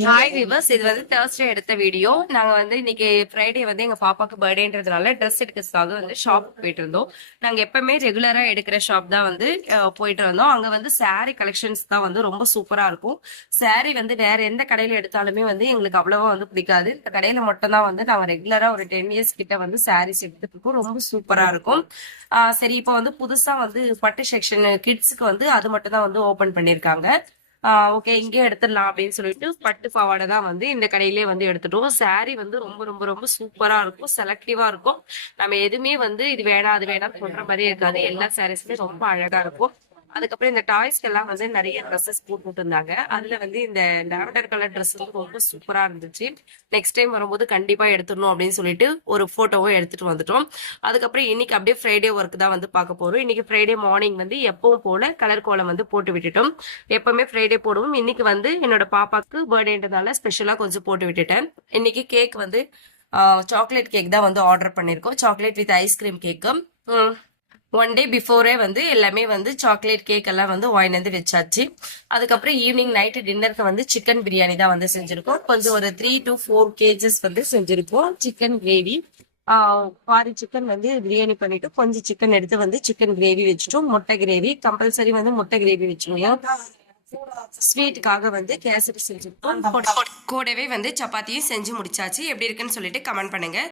Hi viewers, இது வந்து Thursday எடுத்த வீடியோ. நாங்க வந்து இன்னைக்கு ஃப்ரைடே வந்து எங்க பாப்பாக்கு பர்த்டேன்றதுனால ட்ரெஸ் எடுக்கிறதுக்காக வந்து ஷாப் போயிட்டு இருந்தோம். நாங்க எப்பவுமே ரெகுலரா எடுக்கிற ஷாப் தான் வந்து போயிட்டு இருந்தோம். அங்க வந்து saree கலெக்ஷன்ஸ் தான் வந்து ரொம்ப சூப்பரா இருக்கும். saree வந்து வேற எந்த கடையில எடுத்தாலுமே வந்து எங்களுக்கு அவ்வளவா வந்து பிடிக்காது. இந்த கடையில மட்டும் தான் வந்து நாங்க ரெகுலரா ஒரு 10 இயர்ஸ் கிட்ட வந்து sarees எடுத்துட்டு இருக்கோம். ரொம்ப சூப்பரா இருக்கும். சரி, இப்போ வந்து புதுசா வந்து பட்டு செக்ஷன் கிட்ஸுக்கு வந்து அது மட்டும் தான் வந்து ஓபன் பண்ணிருக்காங்க. ஓகே, இங்கே எடுத்துடலாம் அப்படின்னு சொல்லிட்டு பட்டு பாவாடை தான் வந்து இந்த கடையிலே வந்து எடுத்துட்டோம். saree வந்து ரொம்ப ரொம்ப ரொம்ப சூப்பரா இருக்கும், செலக்டிவா இருக்கும். நம்ம எதுவுமே வந்து இது வேணாம் அது வேணாம் சொல்ற மாதிரி இருக்காது. எல்லா சாரீஸுமே ரொம்ப அழகா இருக்கும். அதுக்கப்புறம் இந்த டாய்ஸ்க்கு எல்லாம் வந்து நிறைய ட்ரெஸ்ஸஸ் போட்டு இருந்தாங்க. அதுல வந்து இந்த லாவெண்டர் கலர் ட்ரெஸ் வந்து ரொம்ப சூப்பரா இருந்துச்சு. நெக்ஸ்ட் டைம் வரும்போது கண்டிப்பா எடுத்துடணும் அப்படின்னு சொல்லிட்டு ஒரு போட்டோவும் எடுத்துட்டு வந்துட்டோம். அதுக்கப்புறம் இன்னைக்கு அப்படியே ஃப்ரைடே ஒர்க் தான் வந்து பார்க்க போறோம். இன்னைக்கு ஃப்ரைடே மார்னிங் வந்து எப்பவும் போல கலர் கோலம் வந்து போட்டு விட்டுட்டோம். எப்பவுமே ஃப்ரைடே போடுவோம். இன்னைக்கு வந்து என்னோட பாப்பாக்கு பர்த்டேன்றதால ஸ்பெஷலா கொஞ்சம் போட்டு விட்டுட்டேன். இன்னைக்கு கேக் வந்து சாக்லேட் கேக் தான் வந்து ஆர்டர் பண்ணிருக்கோம். Chocolate with ice cream cake. One day before வந்து எல்லாமே வந்து சாக்லேட் கேக் எல்லாம் வந்து வாங்கி வந்து வச்சாச்சு. அதுக்கப்புறம் ஈவினிங் நைட்டு டின்னருக்கு வந்து சிக்கன் பிரியாணி தான் வந்து செஞ்சிருக்கோம். கொஞ்சம் ஒரு 3 to 4 kgs வந்து செஞ்சிருக்கோம். சிக்கன் கிரேவி, பாதி சிக்கன் வந்து பிரியாணி பண்ணிட்டு கொஞ்சம் சிக்கன் எடுத்து வந்து சிக்கன் கிரேவி வச்சுட்டோம். முட்டை கிரேவி கம்பல்சரி வந்து முட்டை கிரேவி வச்சுருவோம். ஸ்வீட்டுக்காக வந்து கேசரி செஞ்சிருக்கோம். கூடவே வந்து சப்பாத்தியும் செஞ்சு முடிச்சாச்சு. எப்படி இருக்குன்னு சொல்லிட்டு கமெண்ட் பண்ணுங்க.